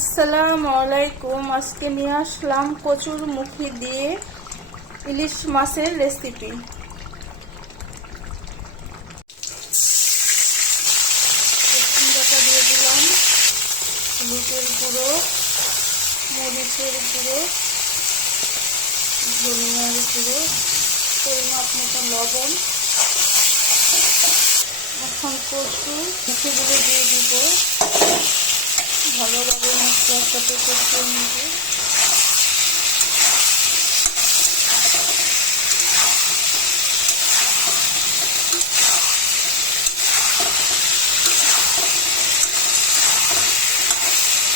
আসসালামু আলাইকুম। আজকে নিয়ে আসলাম কচুর মুখী দিয়ে ইলিশ মাছের রেসিপি। রসুন বাটা দিয়ে দিলাম, হলুদের গুঁড়ো, মরিচের গুঁড়ো, ধনিয়ার গুঁড়ো, পরিমাপ মতো লবণ। এখন কচু মুখিগুলো দিয়ে দিব, ভালোভাবে মশলার সাথে কষিয়ে নিব।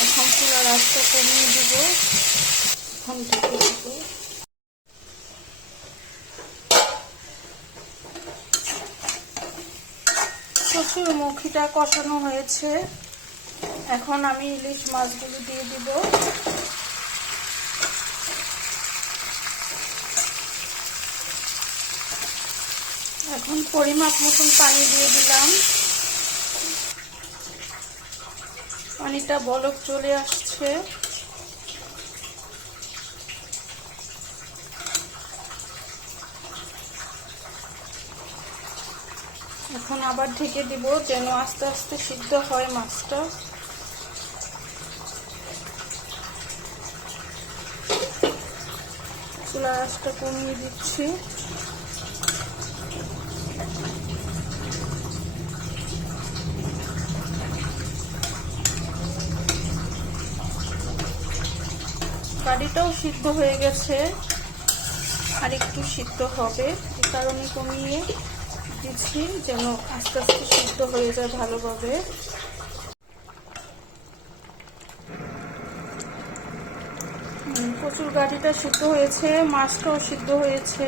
এখন চুলার আঁচটা কমিয়ে দিব, এখন ঢেকে দিব। কচুর মুখিটা কষানো হয়েছে, এখন আমি ইলিশ মাছগুলো দিয়ে দিব। এখন পরিমাপ মতন পানি দিয়ে দিলাম। পানিটা বলক চলে আসছে। এখন আবার ঢেকে দিব যেন আস্তে আস্তে সিদ্ধ হয় মাছটা। চুলার আঁচটা কমিয়ে দিচ্ছি। কারিটাও সিদ্ধ হয়ে গেছে, আর একটু সিদ্ধ হবে, এই কারণে কমিয়ে দিচ্ছি যেন আস্তে আস্তে সিদ্ধ হয়ে যায় ভালোভাবে। কচুর গাঠিটা সিদ্ধ হয়েছে, মাছটাও সিদ্ধ হয়েছে।